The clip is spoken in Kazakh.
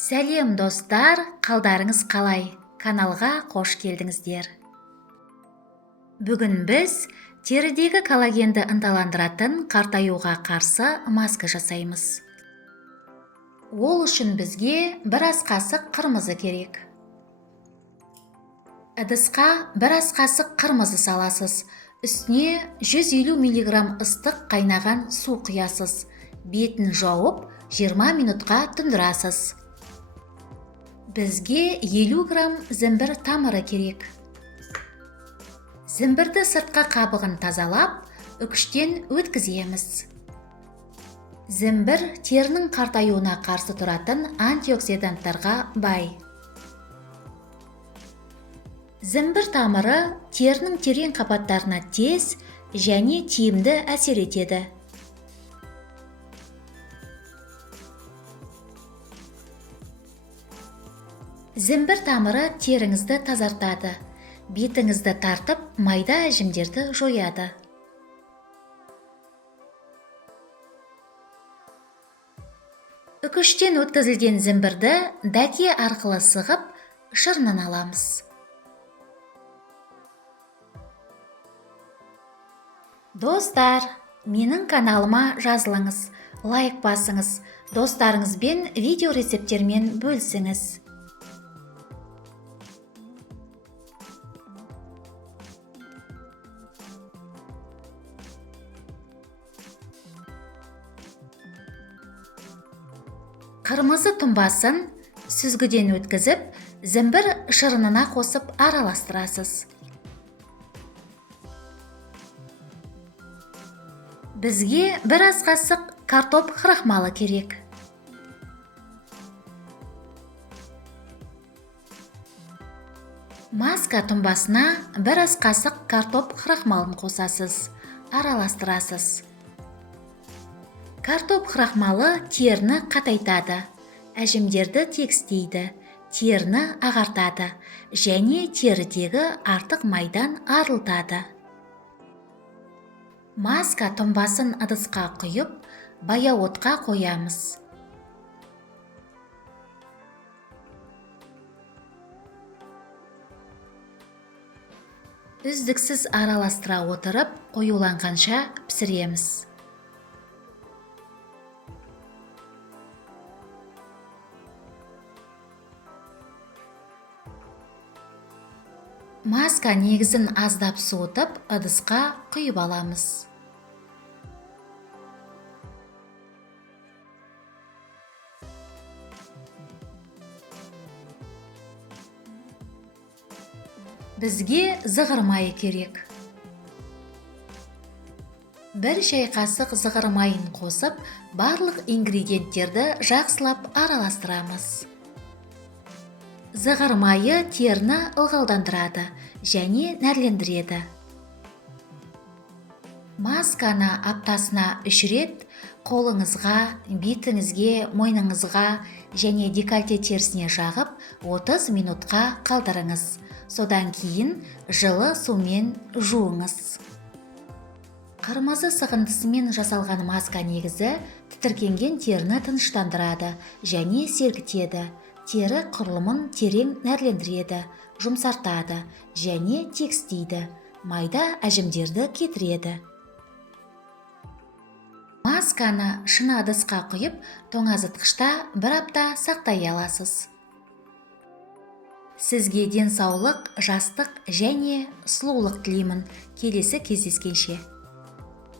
Сәлем достар, қалдарыңыз қалай? Каналға қош келдіңіздер. Бүгін біз терідегі коллагенді ынталандыратын қартаюға қарсы маска жасаймыз. Ол үшін бізге бір ас қасық қырмызы керек. Ыдысқа бір ас қасық қырмызы саласыз. Үстіне 150 мг ыстық қайнаған су құясыз. Бетін жауып 20 минутқа тұндырасыз. Бізге 50 грамм зімбір тамыры керек. Зімбірді сыртқа қабығын тазалап, үкіштен өткіземіз. Зімбір терінің қартаюына қарсы тұратын антиоксиданттарға бай. Зімбір тамыры терінің терең қабаттарына тез және тиімді әсер етеді. Зімбір тамыры теріңізді тазартады, бетіңізді тартып, майда әжімдерді жояды. Үкіштен өткізілген зімбірді дәке арқылы сығып, шырнын аламыз. Достар, менің каналыма жазылыңыз, лайк басыңыз, достарыңызбен видео рецепттермен бөлісіңіз. Қырмызы тұнбасын сүзгіден өткізіп, зімбір шырынына қосып араластырасыз. Бізге бір ас қасық картоп крахмалы керек. Маска тұнбасына бір ас қасық картоп крахмалын қосасыз, араластырасыз. Картоп крахмалы теріні қатайтады, әжімдерді тегістейді, теріні ағартады және терідегі артық майдан арылтады. Маска тұнбасын ыдысқа құйып, баяу отқа қоямыз. Үздіксіз араластыра отырып, қоюланғанша пісіреміз. Маска негізін аздап суытып, ыдысқа құйып аламыз. Бізге зығыр майы керек. Бір шай қасық зығыр майын қосып, барлық ингредиенттерді жақсылап араластырамыз. Зығыр майы теріні ылғалдандырады және нәрлендіреді. Масканы аптасына 3 рет қолыңызға, бетіңізге, мойныңызға және декольте терісіне жағып 30 минутқа қалдырыңыз. Содан кейін жылы сумен жуыңыз. Қырмызы сығындысымен жасалған маска негізі тітіркенген теріні тыныштандырады және сергітеді. Тері құрылымын терең нәрлендіреді, жұмсартады және тегістейді, майда әжімдерді кетіреді. Масканы шыны ыдысқа құйып, тоңазытқышта 1 апта сақтай аласыз. Сізге денсаулық, жастық және сұлулық тілеймін. Келесі кездескенше.